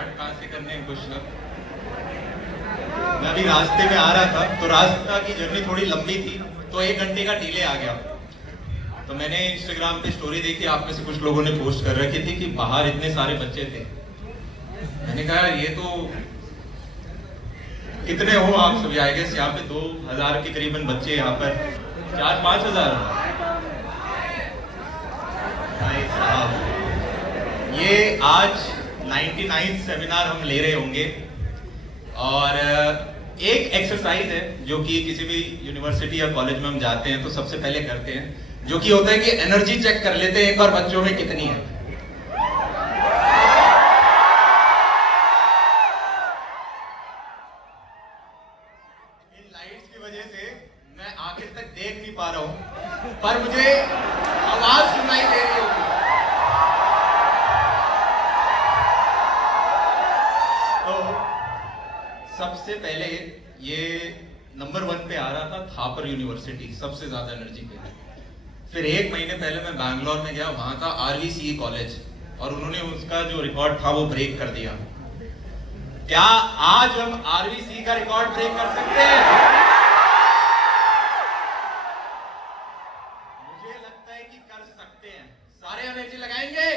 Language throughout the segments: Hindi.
स्टार्ट कहाँ से करने हैं कुछ लोग। मैं अभी रास्ते में आ रहा था तो रास्ता की जर्नी थोड़ी लंबी थी तो 1 घंटे का डिले आ गया। तो मैंने इंस्टाग्राम पे स्टोरी देखी, आप में से कुछ लोगों ने पोस्ट कर रखी थी कि बाहर इतने सारे बच्चे थे। मैंने कहा ये तो कितने हो आप सब, आई गेस यहाँ पे 2000 के करीबन बच्चे, यहाँ पर 4-5 हजार। भाई साहब ये आज 99 सेमिनार हम ले रहे होंगे और एक एक्सरसाइज है जो कि किसी भी यूनिवर्सिटी या कॉलेज में हम जाते हैं तो सबसे पहले करते हैं, जो कि होता है कि एनर्जी चेक कर लेते हैं एक बार बच्चों में कितनी है। इन लाइट्स की वजह से मैं आखिर तक देख नहीं पा रहा हूं, पर मुझे आवाज सुनाई दे रही होगी। सबसे पहले ये नंबर 1 पे आ रहा था थापर यूनिवर्सिटी, सबसे ज्यादा एनर्जी पे। फिर 1 महीने पहले मैं बैंगलोर में गया, वहां था RVCE कॉलेज और उन्होंने उसका जो रिकॉर्ड था वो ब्रेक कर दिया। क्या आज हम RVCE का रिकॉर्ड ब्रेक कर सकते हैं? मुझे लगता है कि कर सकते हैं। सारे एनर्जी लगाएंगे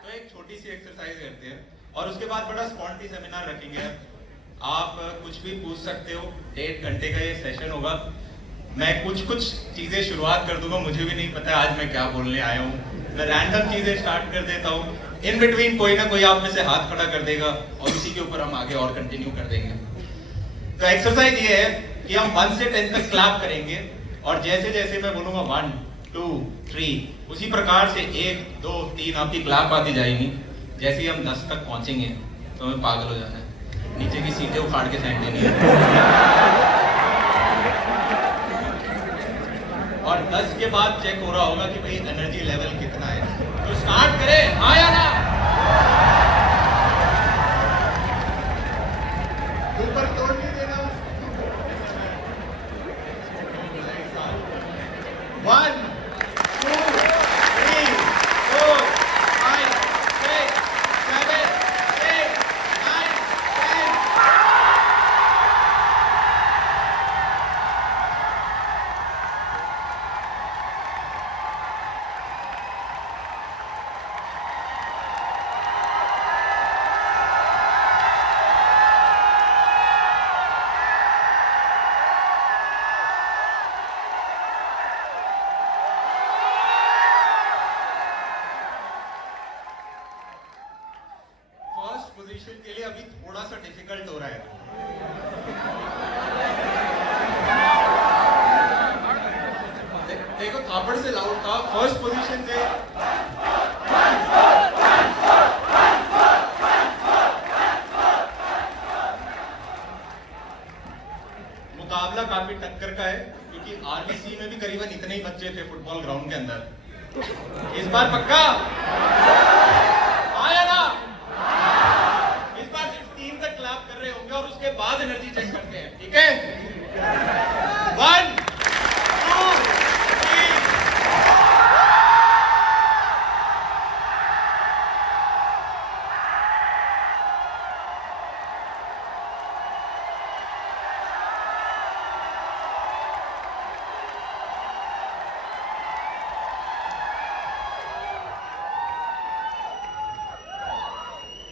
तो एक छोटी सी एक्सरसाइज करते हैं और उसके बाद बड़ा स्पॉन्टी सेमिनार रखेंगे। आप कुछ भी पूछ सकते हो, 1.5 घंटे का ये सेशन होगा। मैं कुछ चीजें शुरुआत कर दूंगा, मुझे भी नहीं पता आज मैं क्या बोलने आया हूँ। मैं रैंडम चीजें स्टार्ट कर देता हूँ, इन बिटवीन कोई ना कोई आप में से हाथ खड़ा कर देगा और उसी के ऊपर हम आगे और कंटिन्यू कर देंगे। तो एक्सरसाइज ये है कि हम 1 से 10 तक क्लैप करेंगे और जैसे जैसे मैं बोलूंगा 1 2 3 उसी प्रकार से 1 2 3 आपकी क्लैप आती जाएगी। जैसे ही हम 10 तक पहुंचेंगे तो हमें पागल हो जाना है, नीचे की सीटें उखाड़ के फेंक देनी है। और 10 के बाद चेक हो रहा होगा कि भाई एनर्जी लेवल कितना है। तो स्टार्ट करें, हाँ या ना? ऊपर तोड़ नहीं देना। 1 2 3 4 5 6 7 8 9 10। फर्स्ट पोजीशन के लिए अभी थोड़ा सा डिफिकल्ट हो रहा है। देखो थापड़ से लाउड था, फर्स्ट पोजीशन से। मुकाबला काफी टक्कर का है क्योंकि RVCE में भी करीबन इतने ही बच्चे थे फुटबॉल ग्राउंड के अंदर। इस बार पक्का आया ना? इस बार सिर्फ 3 तक क्लैप कर रहे होंगे और उसके बाद एनर्जी चेक करते हैं, ठीक है? 1 2 3।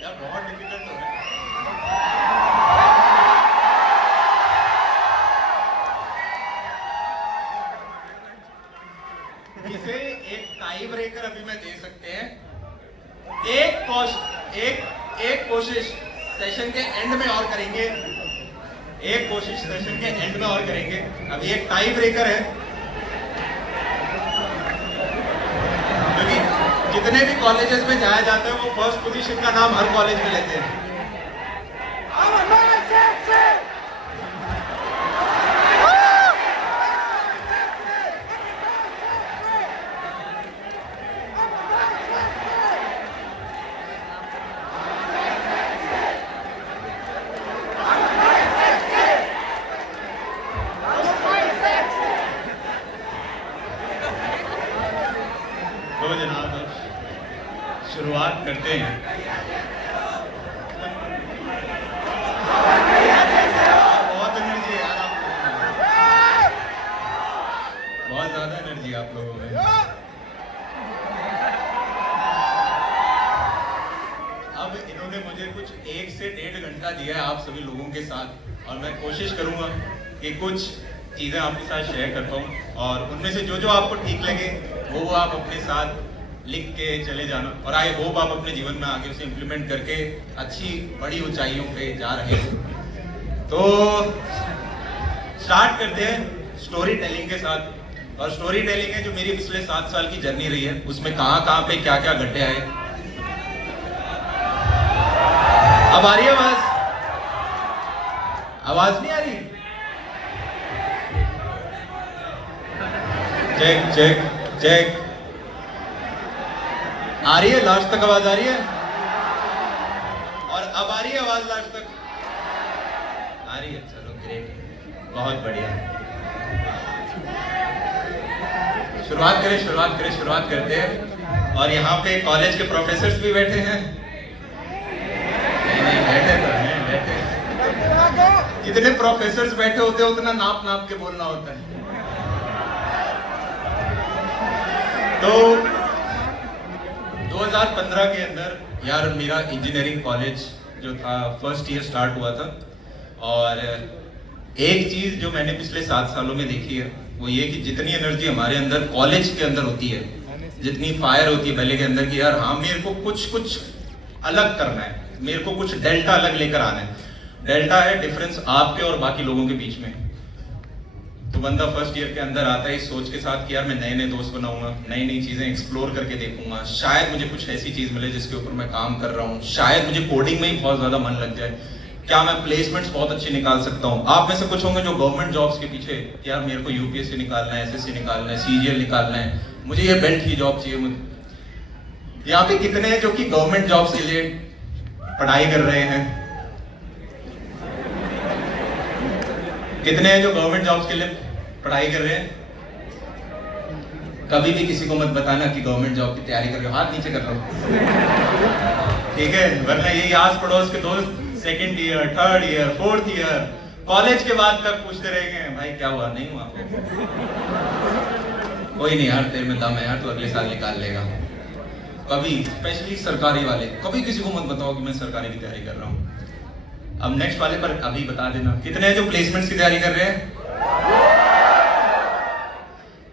यार बहुत डिफिकल्ट हो रहा है। इसे एक टाई ब्रेकर अभी मैं दे सकते हैं। एक कोशिश सेशन के एंड में और करेंगे, एक कोशिश सेशन के एंड में और करेंगे। अभी एक टाई ब्रेकर है क्योंकि जितने भी कॉलेजेस में जाया जाता है वो फर्स्ट पोजीशन का नाम हर कॉलेज में लेते हैं। तो जनाब शुरू बात करते हैं, बहुत एनर्जी है यार आपको, बहुत ज्यादा एनर्जी आप लोगों में। अब इन्होंने मुझे कुछ 1 से 1.5 घंटा दिया है आप सभी लोगों के साथ, और मैं कोशिश करूंगा कि कुछ चीजें आपके साथ शेयर कर पाऊं, और उनमें से जो जो आपको ठीक लगे वो आप अपने साथ लिख के चले जाना, और आई होप आप अपने जीवन में आगे उसे इम्प्लीमेंट करके अच्छी बड़ी ऊंचाइयों पे जा रहे हो। तो स्टार्ट करते हैं स्टोरी टेलिंग के साथ, और स्टोरी टेलिंग है जो मेरी पिछले 7 साल की जर्नी रही है, उसमें कहां कहां पे क्या क्या घटे आए। अब आ रही है आवाज? आवाज नहीं आ रही? चेक चेक चेक, आ रही है? लास्ट तक आवाज आ रही है? और अब आ रही है आवाज लास्ट तक? आ रही है, चलो ग्रेट, बहुत बढ़िया। शुरुआत करते हैं। और यहाँ पे कॉलेज के प्रोफेसर्स भी बैठे हैं, नहीं बैठे तो हैं, बैठे। जितने प्रोफेसर्स बैठे होते हैं उतना नाप नाप के बोलना होता है। तो 2015 के अंदर यार मेरा इंजीनियरिंग कॉलेज जो था फर्स्ट ईयर स्टार्ट हुआ था, और एक चीज जो मैंने पिछले 7 सालों में देखी है वो ये कि जितनी एनर्जी हमारे अंदर कॉलेज के अंदर होती है, जितनी फायर होती है पहले के अंदर कि यार हाँ मेरे को कुछ अलग करना है, मेरे को कुछ डेल्टा अलग लेकर आना है। डेल्टा है डिफरेंस आपके और बाकी लोगों के बीच में। तो बंदा फर्स्ट ईयर के अंदर आता है इस सोच के साथ कि यार मैं नए नए दोस्त बनाऊंगा, नई नई चीजें एक्सप्लोर करके देखूंगा, शायद मुझे कुछ ऐसी चीज मिले जिसके ऊपर मैं काम कर रहा हूँ, शायद मुझे कोडिंग में ही बहुत ज्यादा मन लग जाए, क्या मैं प्लेसमेंट्स बहुत अच्छे निकाल सकता हूँ। आप में से कुछ होंगे जो गवर्नमेंट जॉब्स के पीछे यार मेरे को यूपीएससी निकालना है, एसएससी निकालना है, सीजीएल निकालना है, मुझे ये बेल्ट की जॉब चाहिए। मुझे यहाँ पे कितने हैं जो कि गवर्नमेंट जॉब्स के लिए पढ़ाई कर रहे हैं? कितने हैं जो गवर्नमेंट जॉब्स के लिए पढ़ाई कर रहे हैं? कभी भी किसी को मत बताना कि गवर्नमेंट जॉब की तैयारी कर रहे हो, हाथ नीचे कर लो, ठीक है? वरना यही आस पड़ोस के दोस्त second year, third year, fourth year, college के बाद तक पूछते रहेंगे भाई क्या हुआ, नहीं हुआ? कोई नहीं यार, तेरे में दम है यार, तू अगले साल निकाल लेगा। कभी स्पेशली सरकारी वाले कभी किसी को मत बताओ कि मैं सरकारी की तैयारी कर रहा हूँ। अब नेक्स्ट वाले पर अभी बता देना कितने हैं जो प्लेसमेंट्स की तैयारी कर रहे हैं,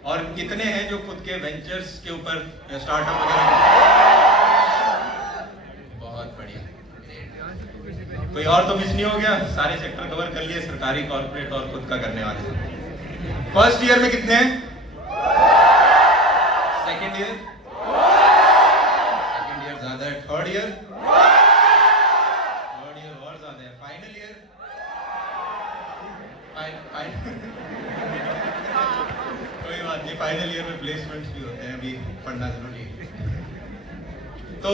और कितने हैं जो खुद के वेंचर्स के ऊपर स्टार्टअप वगैरह। बहुत बढ़िया, कोई और तो मिस नहीं हो गया? सारे सेक्टर कवर कर लिए, सरकारी, कॉर्पोरेट और खुद का करने वाले। फर्स्ट ईयर में कितने हैं? सेकेंड ईयर ज्यादा है, थर्ड ईयर और ज्यादा है, फाइनल ईयर कोई बात नहीं, फाइनल ईयर में प्लेसमेंट्स भी होते हैं, अभी पढ़ना जरूरी है। तो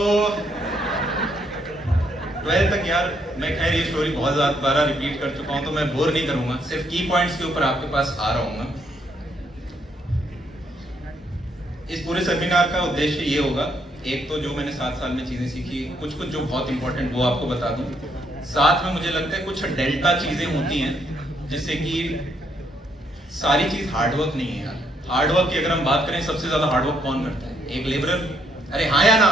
12 तक यार मैं खैर ये स्टोरी बहुत ज्यादा बार रिपीट कर चुका हूं, तो मैं बोर नहीं करूंगा, सिर्फ की पॉइंट्स के ऊपर आपके पास आ रहा हूं। इस पूरे सेमिनार का उद्देश्य ये होगा, एक तो जो मैंने 7 साल में चीजें सीखी, कुछ जो बहुत इंपॉर्टेंट वो आपको बता दूं, साथ में मुझे लगता है कुछ डेल्टा चीजें होती हैं जिससे कि सारी चीज हार्डवर्क नहीं है यार। हार्डवर्क की अगर हम बात करें, सबसे ज्यादा हार्डवर्क कौन करता है? एक लेबरर। अरे हाँ या ना?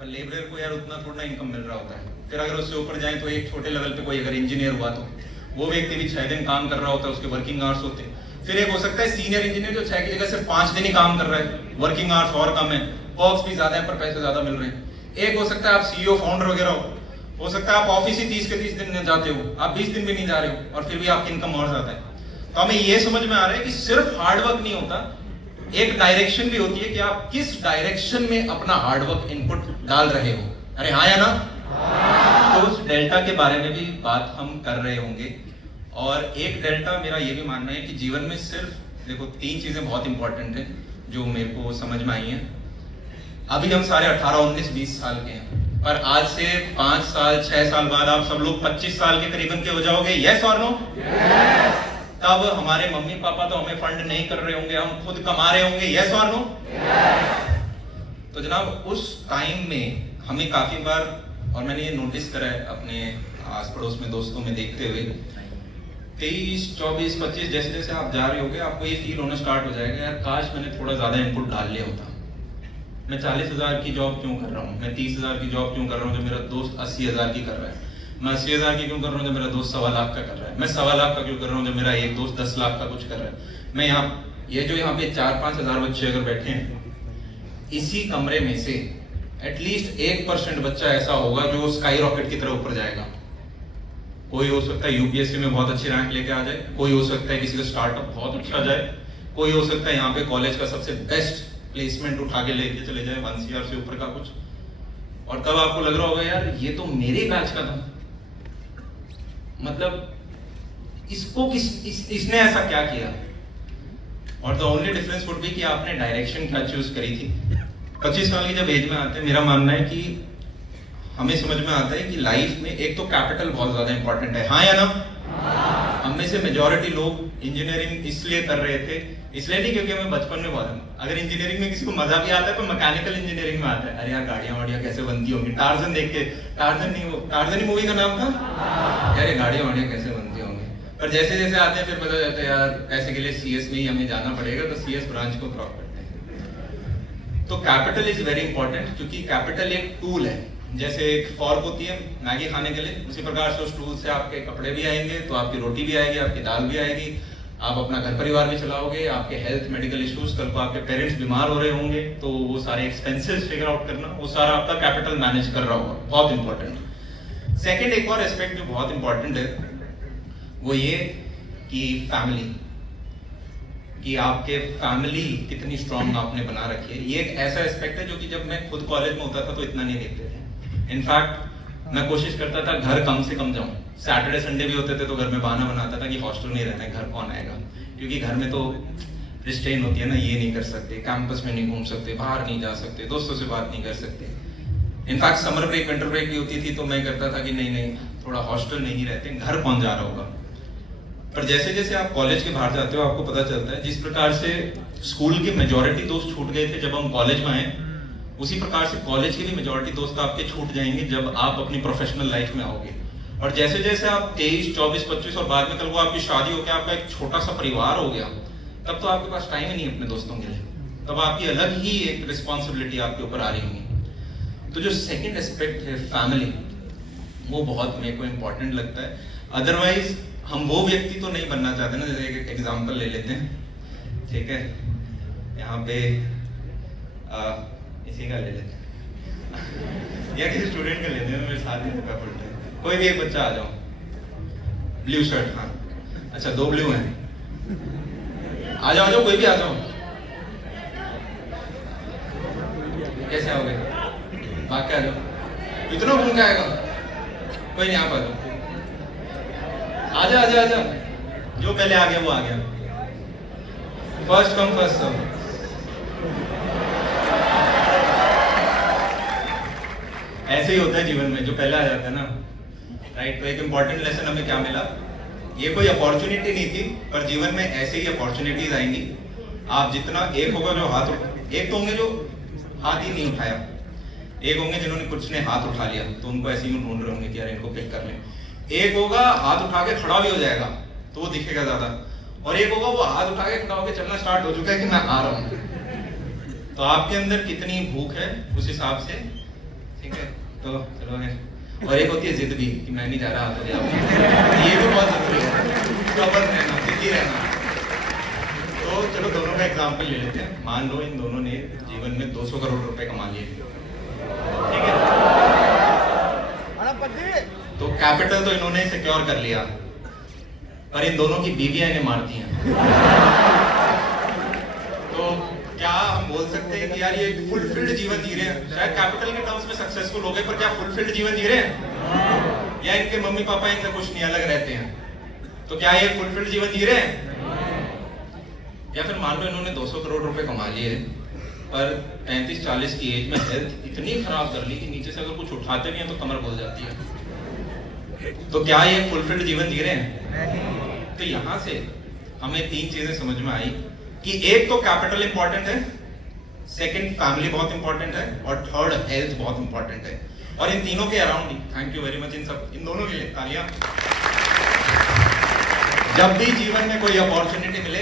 पर लेबरर को यार उतना थोड़ा इनकम मिल रहा होता है। फिर अगर उससे ऊपर जाए तो एक छोटे लेवल पे कोई अगर इंजीनियर हुआ तो वो व्यक्ति भी 6 दिन काम कर रहा होता है, उसके वर्किंग आवर्स होते हैं। फिर एक हो सकता है सीनियर इंजीनियर जो 6 की जगह सिर्फ 5 दिन ही काम कर रहा है, वर्किंग आवर्स और कम है, पर्क्स भी ज्यादा है पर पैसे ज्यादा मिल रहे हैं। एक हो सकता है आप सीईओ फाउंडर वगैरह हो सकता है आप ऑफिस ही 30 के 30 दिन जाते हो, आप 20 दिन भी नहीं जा रहे हो और फिर भी आपकी इनकम और ज्यादा है। तो हमें ये समझ में आ रहा है कि सिर्फ हार्डवर्क नहीं होता, एक डायरेक्शन भी होती है कि आप किस डायरेक्शन में अपना हार्डवर्क इनपुट डाल रहे हो। अरे हाँ या ना? तो उस डेल्टा के बारे में भी बात हम कर रहे होंगे। और एक डेल्टा मेरा ये भी मानना है कि जीवन में सिर्फ देखो 3 चीजें बहुत इंपॉर्टेंट है जो मेरे को समझ में आई हैं। अभी हम सारे 18, 19, 20 साल के हैं, पर आज से 5 साल 6 साल बाद आप सब लोग 25 साल के करीबन के हो जाओगे, यस और नो? तब हमारे मम्मी पापा तो हमें फंड नहीं कर रहे होंगे, हम खुद कमा रहे होंगे, यस और नो? तो जनाब उस टाइम में हमें काफी बार, और मैंने ये नोटिस करा है अपने आस पड़ोस में दोस्तों में देखते हुए, 23, 24, 25 जैसे जैसे आप जा रहे होगे आपको ये फील होना स्टार्ट हो जाएगा, यार काश मैंने थोड़ा ज्यादा इनपुट डाल लिया होता। मैं 40,000 की जॉब क्यों कर रहा हूँ, मैं 30,000 की जॉब क्यों कर रहा हूँ जो मेरा दोस्त 80,000 की कर रहा है, मैं 80,000 की क्यों कर रहा हूँ जो मेरा दोस्त 1.25 लाख का कर रहा है, मैं 1.25 लाख का क्यों कर रहा हूँ जो मेरा एक दोस्त 10 लाख का कुछ कर रहा है। मैं यहाँ ये जो यहाँ पे 4-5 हजार बच्चे अगर बैठे हैं, इसी कमरे में से एटलीस्ट 1% बच्चा ऐसा होगा जो स्काई रॉकेट की तरह ऊपर जाएगा। कोई हो सकता है यूपीएससी में बहुत अच्छी रैंक लेके आ जाए, कोई हो सकता है किसी का स्टार्टअप बहुत अच्छा जाए, कोई हो सकता है यहाँ पे कॉलेज का सबसे बेस्ट प्लेसमेंट उठा के लेके चले जाए 1 CR से ऊपर का कुछ, और तब आपको लग रहा होगा यार ये तो मेरे बैच का था, मतलब इसको इसने ऐसा क्या किया। और the only difference would be कि आपने डायरेक्शन क्या चूज करी थी। 25 साल की जब एज में आते हैं, मेरा मानना है कि हमें समझ में आता है कि लाइफ में एक तो कैपिटल बहुत ज्यादा इंपॉर्टेंट है, हाँ या ना? हम में से मेजॉरिटी लोग इंजीनियरिंग इसलिए कर रहे थे, इसलिए नहीं क्योंकि हमें बचपन में बहुत, अगर इंजीनियरिंग में किसी को मजा भी आता है तो मैकेनिकल इंजीनियरिंग में आता है, अरे यार गाड़ियां वाड़ियां कैसे बनती होंगी, टार्जन देख के, टार्जन नहीं, वो टार्जन ही मूवी का नाम था, यार ये गाड़ियां वाड़ियां कैसे बनती होंगी। पर जैसे जैसे आते हैं फिर पता चलता है यार पैसे के लिए सीएस में ही हमें जाना पड़ेगा, तो सीएस ब्रांच को क्रॉप करते हैं। तो कैपिटल इज वेरी इंपॉर्टेंट, क्योंकि कैपिटल एक टूल है, जैसे एक फॉर्क होती है मैगी खाने के लिए, उसी प्रकार से उस टूल से आपके कपड़े भी आएंगे, तो आपकी रोटी भी आएगी, आपकी दाल भी आएगी, आप अपना घर परिवार भी चलाओगे, आपके हेल्थ मेडिकल इश्यूज, कल को आपके पेरेंट्स बीमार हो रहे होंगे तो वो सारे एक्सपेंसेस फिगर आउट करना, वो सारा आपका कैपिटल मैनेज कर रहा होगा, बहुत इंपॉर्टेंट। सेकेंड एक और एस्पेक्ट जो बहुत इंपॉर्टेंट है वो ये कि फैमिली, कि आपके फैमिली कितनी स्ट्रांग आपने बना रखी है। ये एक ऐसा एस्पेक्ट है जो कि जब मैं खुद कॉलेज में होता था तो इतना नहीं देखते थे। इनफैक्ट मैं कोशिश करता था घर कम से कम जाऊं, सैटरडे संडे भी होते थे तो घर में बहाना बनाता था कि हॉस्टल नहीं रहना है, घर कौन आएगा, क्योंकि घर में तो रिस्ट्रेन होती है ना, ये नहीं कर सकते, कैंपस में नहीं घूम सकते, बाहर नहीं जा सकते, दोस्तों से बात नहीं कर सकते। In fact summer break winter break भी होती थी तो मैं करता था कि नहीं थोड़ा हॉस्टल नहीं रहते, घर कौन जा रहा होगा। पर जैसे जैसे आप कॉलेज के बाहर जाते हो आपको पता चलता है जिस प्रकार से स्कूल के मेजॉरिटी दोस्त छूट गए थे जब हम कॉलेज में आए, उसी प्रकार से कॉलेज के भी मेजॉरिटी दोस्त आपके छूट जाएंगे जब आप अपनी प्रोफेशनल लाइफ में आओगे। और जैसे जैसे आप 23, 24, 25 और बाद में कल को आपकी शादी होकर आपका एक छोटा सा परिवार हो गया, तब तो आपके पास टाइम ही नहीं अपने दोस्तों के लिए, तब आपकी अलग ही एक रिस्पॉन्सिबिलिटी आपके ऊपर आ रही होंगी। तो जो सेकेंड एस्पेक्ट है फैमिली, वो बहुत मेरे को इम्पोर्टेंट लगता है। अदरवाइज हम वो व्यक्ति तो नहीं बनना चाहते ना, जैसे एक एग्जाम्पल ले लेते हैं, ठीक है, यहाँ पे इसी का ले लेते हैं या किसी स्टूडेंट का लेते हैं, मेरे साथ में पढ़ते हैं, कोई भी एक बच्चा आ जाओ, ब्लू शर्ट, हाँ अच्छा 2 ब्लू हैं, आ जाओ कोई भी आ जाओ, कैसे आओगे, भाग के आ जाओ, इतना घूम के आएगा, कोई नहीं आप आ जाओ, आजा जो पहले आ गया वो आ गया, फर्स्ट कम फर्स्ट सर्व। ऐसे ही होता है जीवन में, जो पहले आ जाता है ना, राइट। तो एक इंपॉर्टेंट लेसन हमें क्या मिला, ये कोई अपॉर्चुनिटी नहीं थी, पर जीवन में ऐसे ही अपॉर्चुनिटीज आएंगी। आप जितना, एक होगा जो एक तो होंगे जो हाथ ही नहीं उठाया, एक होंगे जिन्होंने कुछ ने हाथ उठा लिया तो उनको ऐसे ही ढूंढ रहे होंगे कि यार इनको पिक कर लें, एक होगा हाथ उठा के खड़ा भी हो जाएगा तो वो दिखेगा ज्यादा, और एक होगा वो हाथ उठा के खड़ा होकर चलना स्टार्ट हो चुका है कि मैं आ रहा हूँ। तो आपके अंदर कितनी भूख है उस हिसाब से, ठीक है, तो चलो है। और एक होती है जिद भी कि मैं नहीं जा रहा, तो ये भी बहुत जरूरी है, स्टबर्न रहना, जिद्दी रहना। तो चलो दोनों का एग्जाम्पल ले लेते हैं। मान लो इन दोनों ने जीवन में 200 करोड़ रुपए कमा लिए, ठीक है, तो कैपिटल तो इन्होंने सिक्योर कर लिया, पर इन दोनों की बीवियां इन्हें मारती हैं। तो क्या हम बोल सकते हैं कि यार ये फुलफिल्ड जीवन जी रहे हैं? शायद कैपिटल के टर्म्स में सक्सेसफुल हो गए, पर क्या फुलफिल्ड जीवन जी रहे हैं? या इनके मम्मी पापा इनसे कुछ नहीं, अलग रहते हैं, तो क्या ये फुलफिल्ड जीवन जी रहे हैं? या फिर मान लो इन्होंने 200 करोड़ रुपए कमा लिए, पर 35-40 की एज में हेल्थ इतनी खराब कर ली कि नीचे से अगर कुछ उठाते भी हैं तो कमर बोल जाती है, तो क्या ये फुलफिल्ड जीवन जी रहे हैं? तो यहां से हमें 3 चीजें समझ में आई कि एक तो कैपिटल इंपॉर्टेंट है, सेकंड फैमिली बहुत इंपॉर्टेंट है और थर्ड हेल्थ बहुत इंपॉर्टेंट है। और इन तीनों के around he thank you very much in दोनों के लिए तालियां। जब भी जीवन में कोई अपॉर्चुनिटी मिले